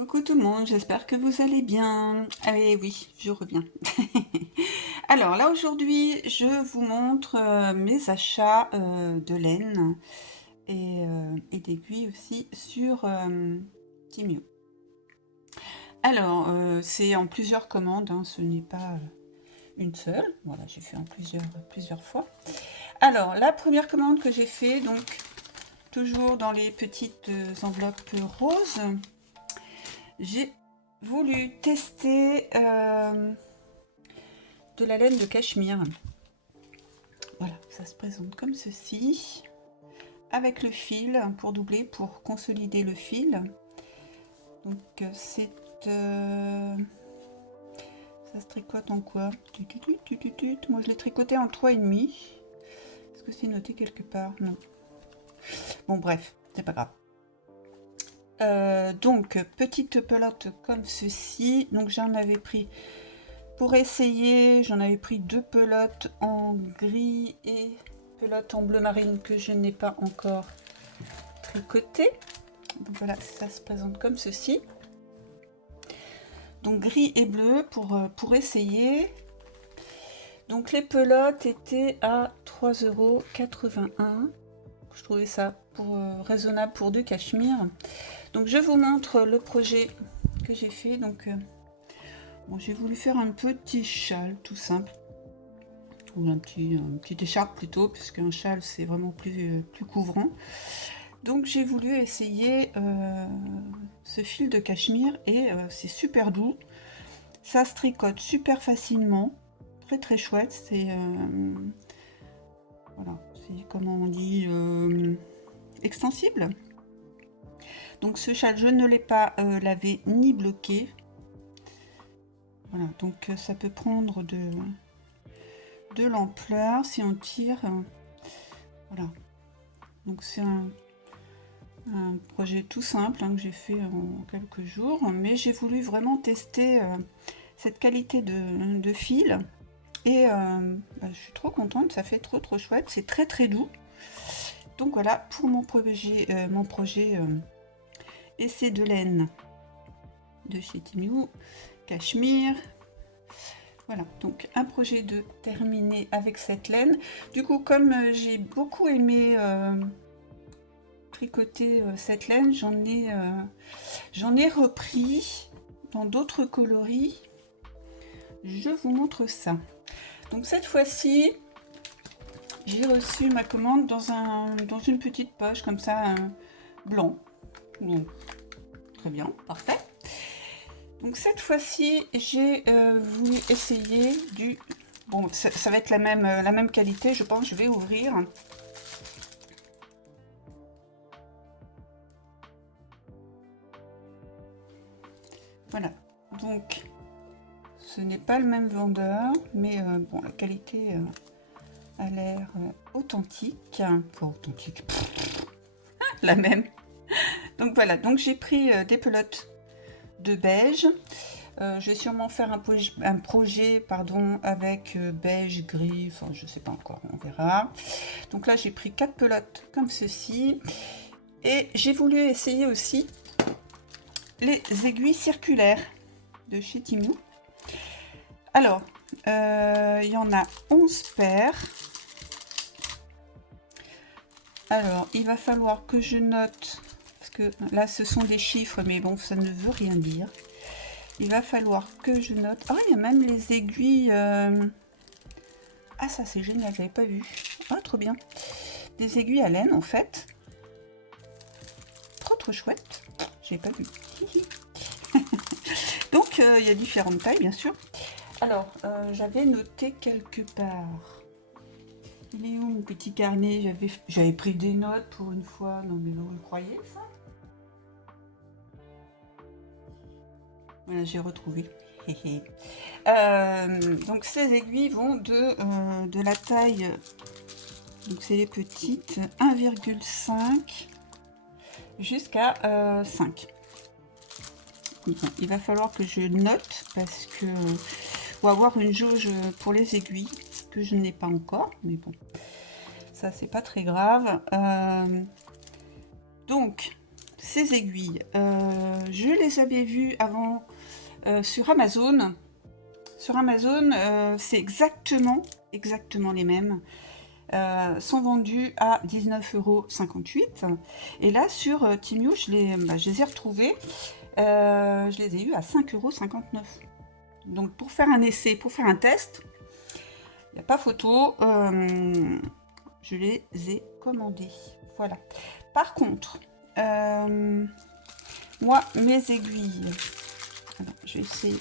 Coucou tout le monde, j'espère que vous allez bien. Ah oui, je reviens. Alors là aujourd'hui, je vous montre mes achats de laine et d'aiguilles aussi sur Temu. Alors, c'est en plusieurs commandes, hein, ce n'est pas une seule. Voilà, j'ai fait en plusieurs fois. Alors, la première commande que j'ai fait, donc toujours dans les petites enveloppes roses, j'ai voulu tester de la laine de cachemire. Voilà, ça se présente comme ceci, avec le fil pour doubler, pour consolider le fil. Donc c'est... ça se tricote en quoi? Moi je l'ai tricoté en 3,5. Est-ce que c'est noté quelque part? Non. Bon bref, c'est pas grave. Donc petite pelote comme ceci. Donc j'en avais pris... Pour essayer, j'en avais pris 2 pelotes en gris et pelote en bleu marine que je n'ai pas encore tricoté. Donc voilà, ça se présente comme ceci. Donc gris et bleu pour essayer. Donc les pelotes étaient à 3,81 €. Je trouvais ça raisonnable pour du cachemire. Donc je vous montre le projet que j'ai fait. Donc bon, j'ai voulu faire un petit châle tout simple, ou un petit écharpe plutôt, puisqu'un châle c'est vraiment plus couvrant. Donc j'ai voulu essayer ce fil de cachemire et c'est super doux, ça se tricote super facilement, très chouette. C'est voilà, c'est comment on dit, extensible. Donc ce châle je ne l'ai pas lavé ni bloqué. Voilà, donc ça peut prendre de l'ampleur si on tire. Voilà, donc c'est un projet tout simple hein, que j'ai fait en quelques jours, mais j'ai voulu vraiment tester cette qualité de fil et je suis trop contente, ça fait trop chouette, c'est très doux. Donc voilà pour mon projet essai de laine de chez Temu cachemire. Voilà, donc un projet de terminer avec cette laine. Du coup, comme j'ai beaucoup aimé tricoter cette laine, j'en ai repris dans d'autres coloris. Je vous montre ça. Donc cette fois-ci, j'ai reçu ma commande dans une petite poche comme ça, blanc. Donc, très bien, parfait. Donc cette fois-ci, j'ai voulu essayer du... Bon, ça va être la même qualité, je pense. Je vais ouvrir. Voilà. Donc, ce n'est pas le même vendeur, mais bon, la qualité a l'air authentique. Pas authentique. La même. Donc voilà. Donc j'ai pris des pelotes de beige. Je vais sûrement faire un projet avec beige, gris, enfin je sais pas encore, on verra. Donc là j'ai pris 4 pelotes comme ceci et j'ai voulu essayer aussi les aiguilles circulaires de chez Temu. Alors il y en a 11 paires. Alors il va falloir que je note, parce que là ce sont des chiffres mais bon ça ne veut rien dire. Il va falloir que je note. Ah, il y a même les aiguilles. Ah, ça c'est génial, j'avais pas vu. Ah, trop bien. Des aiguilles à laine en fait. Trop chouette. J'avais pas vu. Donc il y a différentes tailles bien sûr. Alors, j'avais noté quelque part. Il est où mon petit carnet? J'avais pris des notes pour une fois. Non mais vous le croyez ça? Voilà, j'ai retrouvé. Donc ces aiguilles vont de la taille, donc c'est les petites, 1,5 jusqu'à 5. Il va falloir que je note parce que faut avoir une jauge pour les aiguilles que je n'ai pas encore, mais bon, ça c'est pas très grave. Donc ces aiguilles, je les avais vues avant sur Amazon. Sur Amazon, c'est exactement les mêmes. Sont vendus à 19,58 €. Et là, sur Temu, je les ai retrouvés. Je les ai eus à 5,59 €. Donc, pour faire un essai, pour faire un test, il n'y a pas photo. Je les ai commandés. Voilà. Par contre, moi, mes aiguilles... Alors, je vais essayer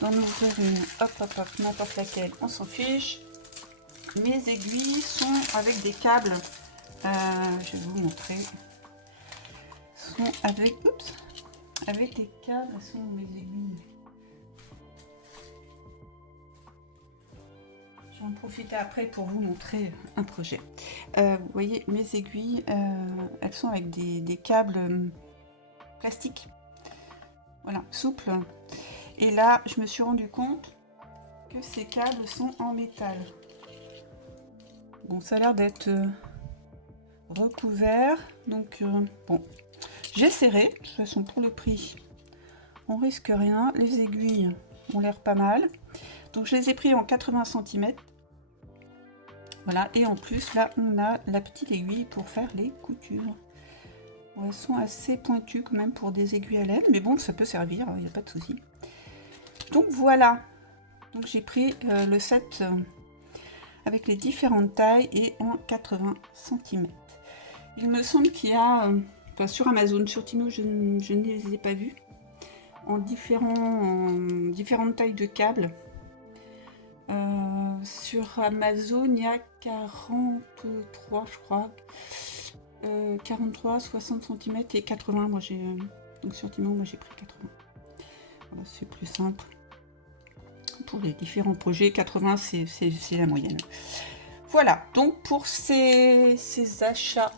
d'en ouvrir une. Hop, hop, hop, n'importe laquelle, on s'en fiche. Mes aiguilles sont avec des câbles. Je vais vous montrer. Sont avec... Oups. Avec des câbles. Elles sont mes aiguilles. Je vais en profiter après pour vous montrer un projet. Vous voyez, mes aiguilles, elles sont avec des câbles plastiques. Voilà, souples. Et là, je me suis rendu compte que ces câbles sont en métal. Bon, ça a l'air d'être recouvert. Donc, bon, j'essaierai. De toute façon, pour le prix, on risque rien. Les aiguilles ont l'air pas mal. Donc, je les ai pris en 80 cm. Voilà. Et en plus, là, on a la petite aiguille pour faire les coutures. Bon, elles sont assez pointues quand même pour des aiguilles à laine. Mais bon, ça peut servir. Il n'y a pas de souci. Donc, voilà. Donc, j'ai pris le set... avec les différentes tailles et en 80 cm. Il me semble qu'il y a, enfin sur Amazon, sur Temu, je ne les ai pas vus, en différentes tailles de câbles. Sur Amazon, il y a 43, je crois, 43, 60 cm et 80. Moi, donc sur Temu, moi j'ai pris 80. Voilà, c'est plus simple. Pour les différents projets, 80 c'est la moyenne. Voilà, donc pour ces achats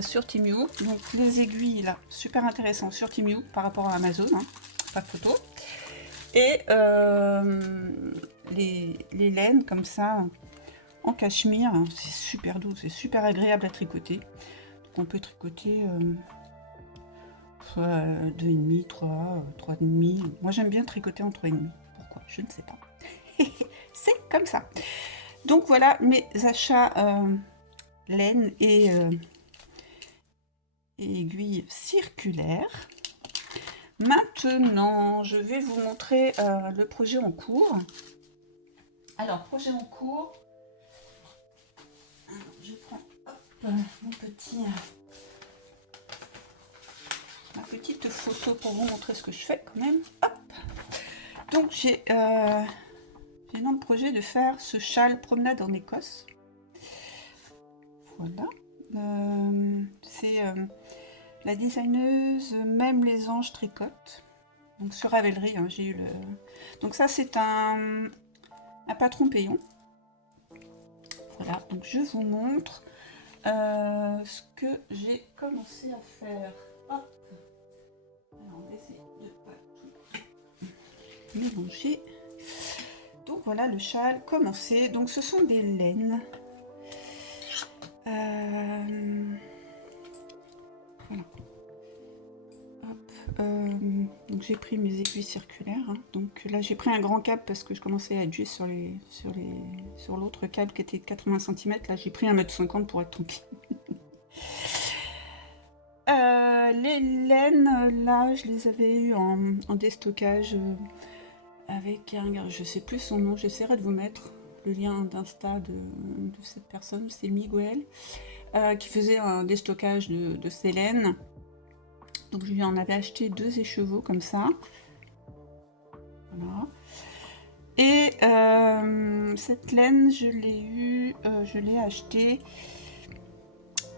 sur Temu, donc les aiguilles là, super intéressant sur Temu par rapport à Amazon, hein, pas de photo. Et les laines comme ça, en cachemire, c'est super doux, c'est super agréable à tricoter. Donc on peut tricoter soit 2,5, 3, 3,5. Moi j'aime bien tricoter en 3,5. Je ne sais pas. C'est comme ça. Donc voilà mes achats laine et aiguilles circulaires. Maintenant, je vais vous montrer le projet en cours. Alors, projet en cours. Alors, je prends mon petit... ma petite photo pour vous montrer ce que je fais quand même. Hop. Donc j'ai dans le projet de faire ce châle promenade en Écosse. Voilà. C'est la designeuse Même les Anges tricote. Donc sur Ravelry, hein, j'ai eu le... Donc ça c'est un patron payon. Voilà, donc je vous montre ce que j'ai commencé à faire. Hop. Alors on va essayer de pas tout mélanger. Donc voilà le châle commencé. Donc ce sont des laines. Voilà. Hop. Donc j'ai pris mes aiguilles circulaires. Hein. Donc là j'ai pris un grand câble parce que je commençais à être juste sur l'autre câble qui était de 80 cm. Là j'ai pris 1,50 m pour être tranquille. Les laines, là je les avais eu en déstockage. Avec un, je sais plus son nom, j'essaierai de vous mettre le lien d'Insta de cette personne, c'est Miguel, qui faisait un déstockage de ces laines. Donc je lui en avais acheté 2 écheveaux comme ça. Voilà. Et cette laine, je l'ai achetée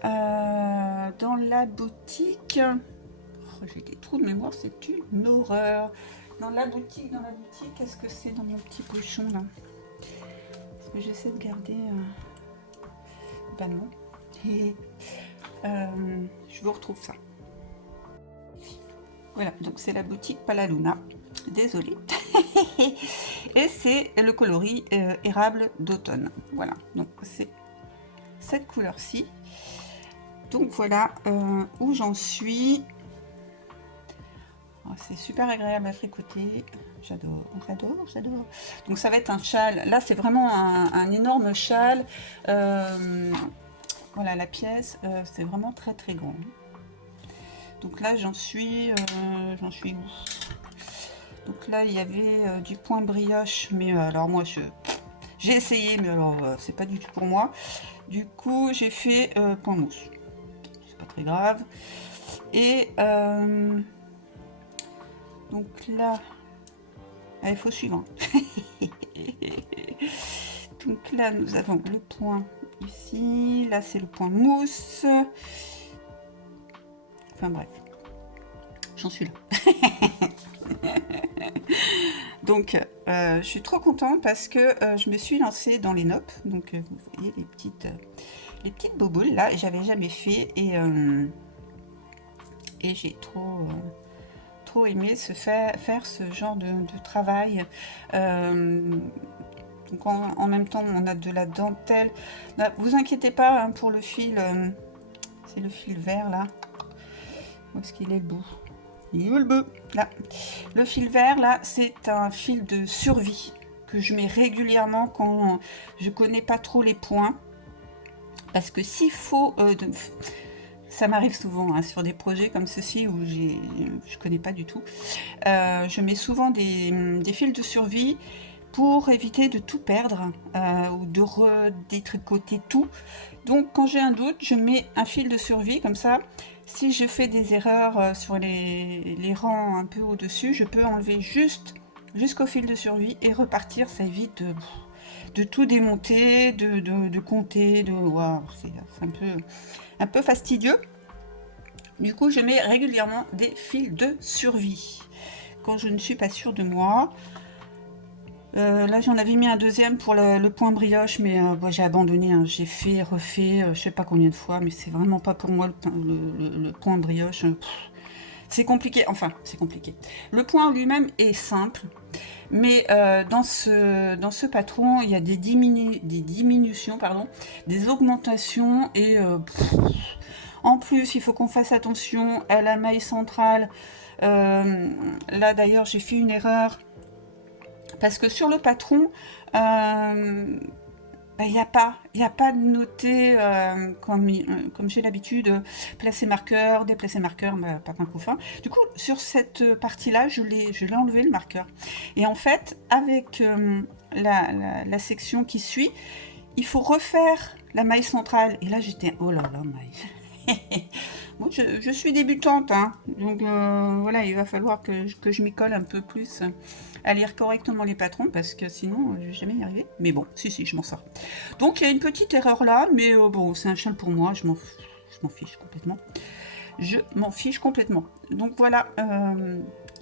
dans la boutique. Oh, j'ai des trous de mémoire, c'est une horreur. Dans la boutique, qu'est-ce que c'est dans mon petit pochon là? Parce que j'essaie de garder... Bah non. Et je vous retrouve ça. Voilà, donc c'est la boutique Palaluna. Désolée. Et c'est le coloris érable d'automne. Voilà, donc c'est cette couleur-ci. Donc voilà où j'en suis. Oh, c'est super agréable à tricoter. J'adore, j'adore, j'adore. Donc ça va être un châle. Là, c'est vraiment un énorme châle. Voilà, la pièce, c'est vraiment très très grand. Donc là, j'en suis où? Donc là, il y avait du point brioche, mais alors moi, j'ai essayé, mais alors c'est pas du tout pour moi. Du coup, j'ai fait point mousse. C'est pas très grave. Et donc là, il faut suivre. Donc là, nous avons le point ici. Là, c'est le point mousse. Enfin bref, j'en suis là. Donc, je suis trop contente parce que je me suis lancée dans les noppes. Donc, vous voyez les petites boboules là, j'avais jamais fait et j'ai trop aimé faire ce genre de travail. Donc, en même temps, on a de la dentelle. Là, vous inquiétez pas hein, pour le fil. C'est le fil vert là. Où est-ce qu'il est le bout? Il est où le bout? Là. Le fil vert là, c'est un fil de survie que je mets régulièrement quand je connais pas trop les points. Parce que s'il faut... ça m'arrive souvent hein, sur des projets comme ceci où je connais pas du tout. Je mets souvent des fils de survie pour éviter de tout perdre ou de redétricoter tout. Donc quand j'ai un doute, je mets un fil de survie comme ça. Si je fais des erreurs sur les rangs un peu au-dessus, je peux enlever juste jusqu'au fil de survie et repartir. Ça évite de tout démonter, de compter, wow, c'est un peu fastidieux. Du coup, je mets régulièrement des fils de survie quand je ne suis pas sûre de moi. Là, j'en avais mis un deuxième pour le point brioche, mais bon, j'ai abandonné. Hein. J'ai fait, refait, je sais pas combien de fois, mais c'est vraiment pas pour moi le point brioche. C'est compliqué. Enfin, c'est compliqué. Le point lui-même est simple, mais dans ce patron, il y a des diminutions, pardon, des augmentations et en plus, il faut qu'on fasse attention à la maille centrale. Là, d'ailleurs, j'ai fait une erreur. Parce que sur le patron, il n'y a pas de noté comme j'ai l'habitude, placer marqueur, déplacer marqueur, pas un coup fin. Du coup, sur cette partie-là, je l'ai enlevé le marqueur. Et en fait, avec la section qui suit, il faut refaire la maille centrale. Et là, j'étais, oh là là, maille. Bon, je suis débutante, hein, donc voilà, il va falloir que je m'y colle un peu plus à lire correctement les patrons, parce que sinon, je vais jamais y arriver. Mais bon, si, je m'en sors. Donc, il y a une petite erreur là, mais bon, c'est un châle pour moi, je m'en fiche complètement. Je m'en fiche complètement. Donc, voilà,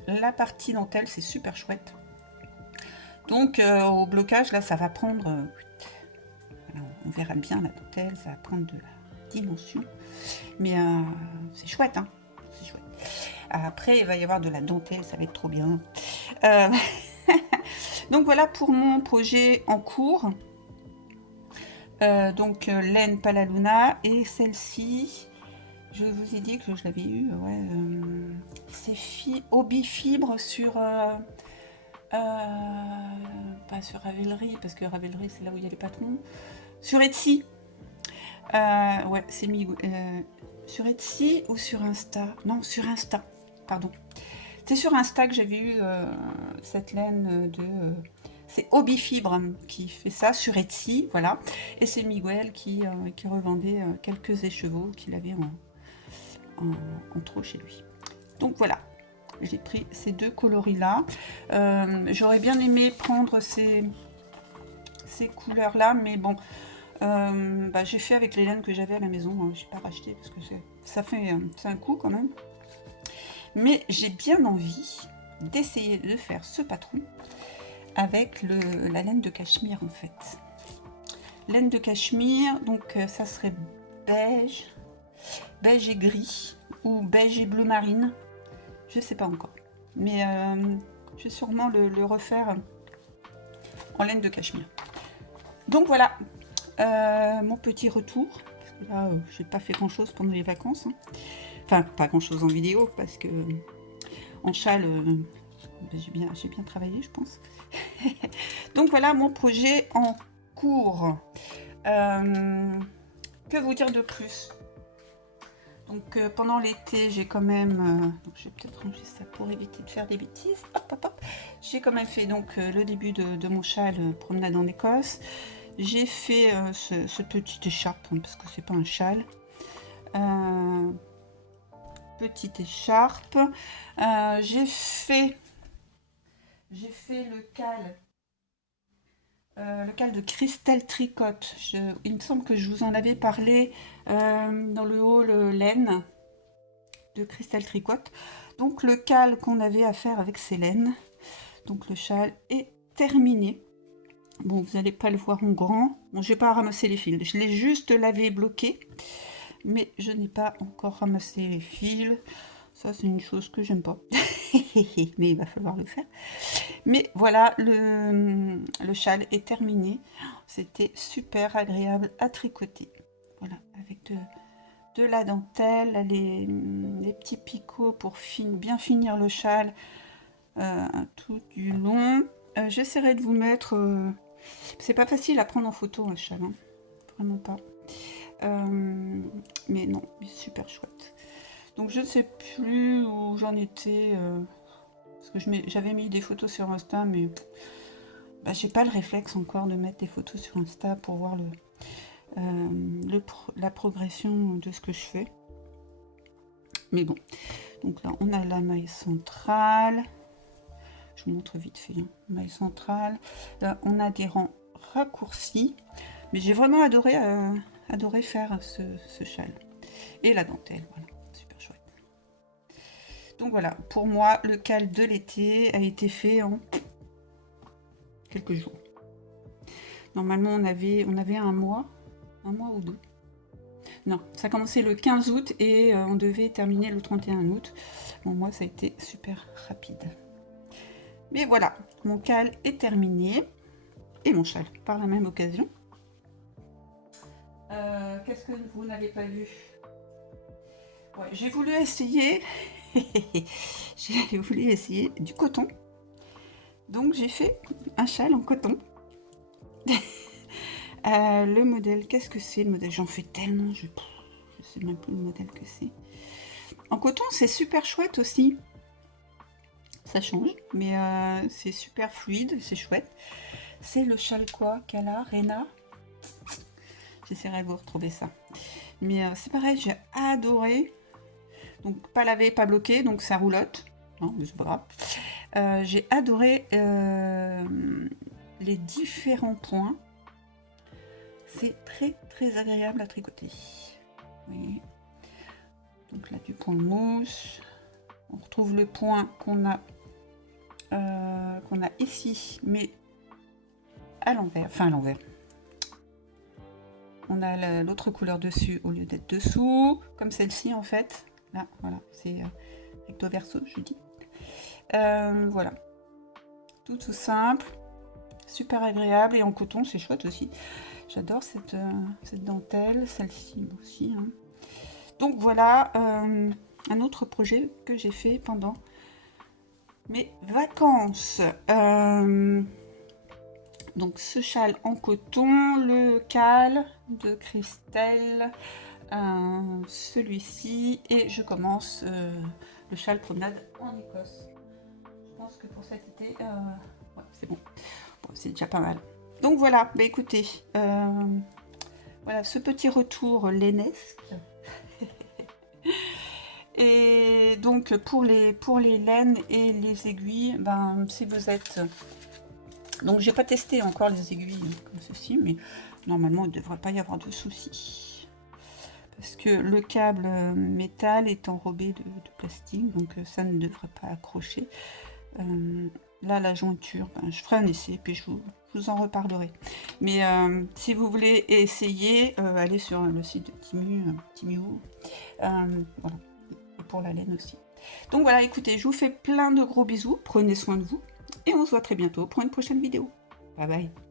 la partie dentelle, c'est super chouette. Donc, au blocage, là, ça va prendre... voilà, on verra bien la dentelle, ça va prendre de la dimension. Mais c'est chouette, hein, c'est chouette. Après, il va y avoir de la dentelle, ça va être trop bien. Donc voilà pour mon projet en cours. Donc laine Palaluna et celle-ci, je vous ai dit que je l'avais eu. Ouais, c'est Hobby Fibre sur pas sur Ravelry, parce que Ravelry c'est là où il y a les patrons. Sur Etsy. Ouais, c'est mis sur Etsy ou sur Insta. Non, sur Insta, pardon. C'est sur Insta que j'avais eu cette laine de... c'est Hobby Fibre qui fait ça sur Etsy, voilà. Et c'est Miguel qui revendait quelques écheveaux qu'il avait en trop chez lui. Donc voilà, j'ai pris ces deux coloris-là. J'aurais bien aimé prendre ces couleurs-là, mais bon... j'ai fait avec les laines que j'avais à la maison, hein. J'ai pas racheté parce que ça fait un coup quand même. Mais j'ai bien envie d'essayer de faire ce patron avec la laine de cachemire en fait. Laine de cachemire, donc ça serait beige et gris ou beige et bleu marine. Je sais pas encore. Mais je vais sûrement le refaire en laine de cachemire. Donc voilà. Mon petit retour, parce que là j'ai pas fait grand chose pendant les vacances, hein. Enfin pas grand chose en vidéo parce que en châle, j'ai bien travaillé, je pense. Donc voilà mon projet en cours. Que vous dire de plus? Donc pendant l'été, j'ai quand même, donc je vais peut-être ranger ça pour éviter de faire des bêtises. Hop, hop, hop. J'ai quand même fait donc le début de mon châle promenade en Écosse. J'ai fait ce petit écharpe, hein, parce que c'est pas un châle. Petite écharpe. J'ai fait le cal de Christelle Tricotte. Il me semble que je vous en avais parlé dans le haul laine de Christelle Tricotte. Donc le cal qu'on avait à faire avec ces laines. Donc le châle est terminé. Bon, vous n'allez pas le voir en grand. Bon, je vais pas ramasser les fils. Je l'ai juste lavé et bloqué. Mais je n'ai pas encore ramassé les fils. Ça, c'est une chose que j'aime pas. Mais il va falloir le faire. Mais voilà, le châle est terminé. C'était super agréable à tricoter. Voilà, avec de la dentelle, les petits picots pour bien finir le châle tout du long. J'essaierai de vous mettre... c'est pas facile à prendre en photo un châle, hein. Vraiment pas. Mais non, super chouette. Donc je ne sais plus où j'en étais, parce que j'avais mis des photos sur Insta, mais bah, j'ai pas le réflexe encore de mettre des photos sur Insta pour voir la progression de ce que je fais. Mais bon, donc là on a la maille centrale. Je vous montre vite fait, hein. Maille centrale. Là on a des rangs raccourcis, mais j'ai vraiment adoré faire ce châle et la dentelle. Voilà. Donc voilà, pour moi, le cal de l'été a été fait en quelques jours. Normalement, on avait un mois ou deux. Non, ça a commencé le 15 août et on devait terminer le 31 août. Bon, moi, ça a été super rapide. Mais voilà, mon cal est terminé. Et mon châle, par la même occasion. Qu'est-ce que vous n'avez pas vu? Ouais, j'ai voulu essayer... j'ai voulu essayer du coton. Donc j'ai fait un châle en coton. Le modèle, qu'est-ce que c'est le modèle? J'en fais tellement, je sais même plus le modèle que c'est. En coton, c'est super chouette aussi. Ça change, mais c'est super fluide, c'est chouette. C'est le châle quoi qu'elle a, Rena. J'essaierai de vous retrouver ça. Mais c'est pareil, j'ai adoré. Donc pas lavé, pas bloqué, donc ça roulotte. Non, mais c'est pas grave. J'ai adoré les différents points. C'est très très agréable à tricoter. Oui. Donc là du point mousse. On retrouve le point qu'on a ici, mais à l'envers. Enfin à l'envers. On a l'autre couleur dessus au lieu d'être dessous, comme celle-ci en fait. Là, voilà, c'est recto verso, je dis. Voilà. Tout simple, super agréable et en coton, c'est chouette aussi. J'adore cette dentelle, celle-ci aussi. Hein. Donc voilà, un autre projet que j'ai fait pendant mes vacances. Donc ce châle en coton, le cal de Christelle, celui-ci, et je commence le châle promenade en Écosse. Je pense que pour cet été, ouais, c'est bon. Bon, c'est déjà pas mal. Donc voilà, bah écoutez, voilà ce petit retour lainesque. Et donc pour les laines et les aiguilles, ben si vous êtes... Donc j'ai pas testé encore les aiguilles comme ceci, mais normalement il ne devrait pas y avoir de soucis. Parce que le câble métal est enrobé de plastique, donc ça ne devrait pas accrocher. Là la jointure, ben, je ferai un essai, puis je vous en reparlerai. Mais si vous voulez essayer, allez sur le site de Timu. Voilà. Et pour la laine aussi. Donc voilà, écoutez, je vous fais plein de gros bisous, prenez soin de vous, et on se voit très bientôt pour une prochaine vidéo. Bye bye.